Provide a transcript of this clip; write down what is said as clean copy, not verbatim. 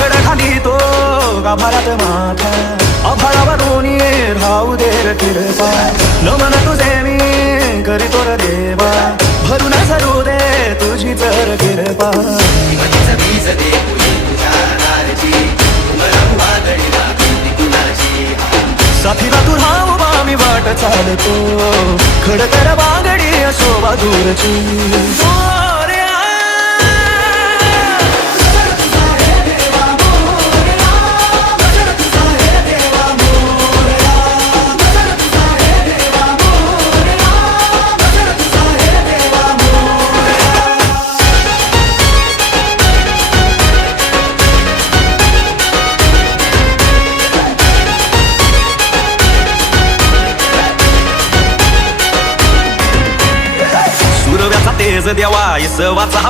दगड घाली तो गाभारात माथा आभाळावरून राहू दे रे कृपा नमन तुझे मी करीतो रे देवा भरून सरू दे तुझी तर कृपा साथीला तू राहू बा मी वाट चालतो खडतर बागडी शोभा दूरची तेज देवा इसवाचा